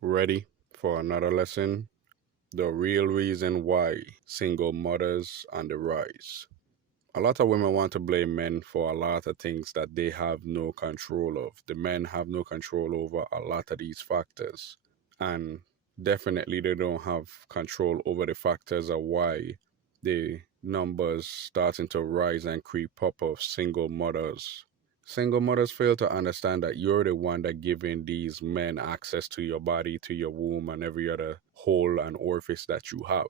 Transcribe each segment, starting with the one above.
Ready for another lesson? The real reason why single mothers on the rise. A lot of women want to blame men for a lot of things that they have no control of. The men have no control over a lot of these factors. And definitely they don't have control over the factors of why the numbers starting to rise and creep up of single mothers. Single mothers fail to understand that you're the one that giving these men access to your body, to your womb, and every other hole and orifice that you have.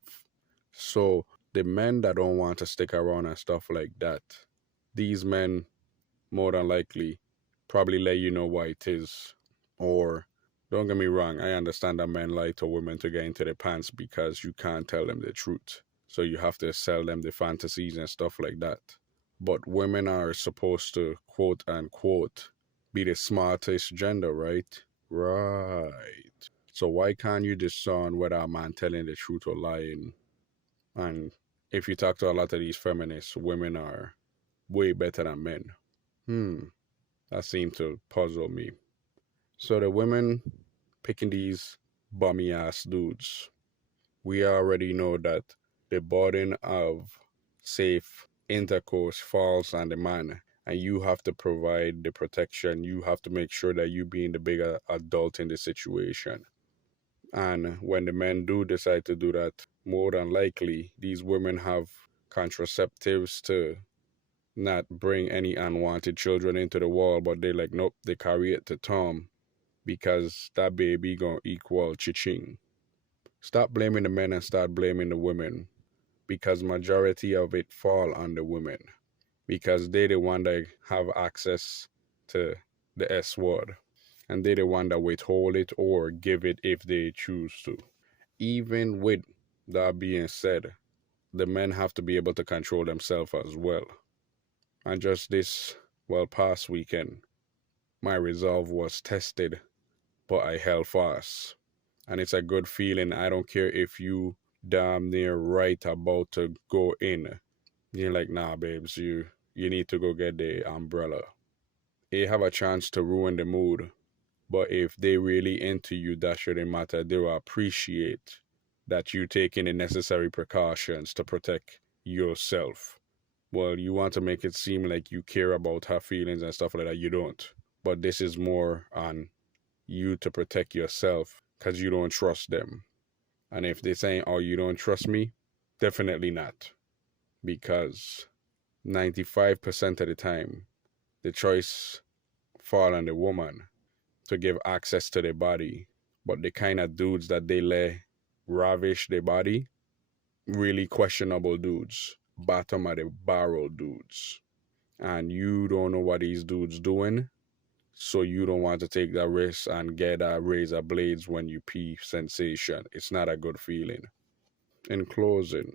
So the men that don't want to stick around and stuff like that, these men more than likely probably let you know why it is. Or don't get me wrong, I understand that men lie to women to get into their pants because you can't tell them the truth. So you have to sell them the fantasies and stuff like that. But women are supposed to quote unquote be the smartest gender, right? Right. So why can't you discern whether a man telling the truth or lying? And if you talk to a lot of these feminists, women are way better than men. Hmm, that seemed to puzzle me. So the women picking these bummy ass dudes, we already know that the burden of safe intercourse falls on the man. And you have to provide the protection. You have to make sure that you being the bigger adult in the situation. And when the men do decide to do that, more than likely, these women have contraceptives to not bring any unwanted children into the world, but they like, nope, they carry it to term because that baby gonna equal cha-ching. Stop blaming the men and start blaming the women because majority of it fall on the women because they the one that have access to the S word and they the one that withhold it or give it if they choose to. Even with that being said, the men have to be able to control themselves as well. And just this, well, past weekend, my resolve was tested, but I held fast. And it's a good feeling. I don't care if you damn near right about to go in. You're like, nah, babes, you need to go get the umbrella. They have a chance to ruin the mood. But if they really into you, that shouldn't matter. They will appreciate that you taking the necessary precautions to protect yourself. Well, you want to make it seem like you care about her feelings and stuff like that. You don't. But this is more on you to protect yourself because you don't trust them. And if they're saying, oh, you don't trust me, definitely not. Because 95% of the time, the choice fall on the woman to give access to their body. But the kind of dudes that they let ravish their body, really questionable dudes, bottom of the barrel dudes. And you don't know what these dudes doing, so you don't want to take that risk and get that razor blades when you pee sensation. It's not a good feeling. In closing,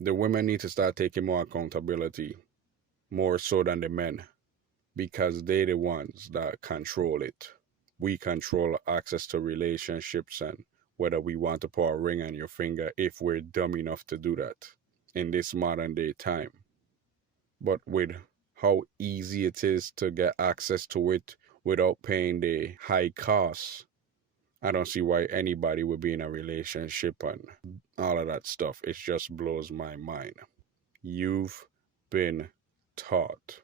the women need to start taking more accountability, more so than the men, because they're the ones that control it. We control access to relationships and whether we want to put a ring on your finger if we're dumb enough to do that in this modern day time. But with how easy it is to get access to it without paying the high costs, I don't see why anybody would be in a relationship and all of that stuff. It just blows my mind. You've been taught.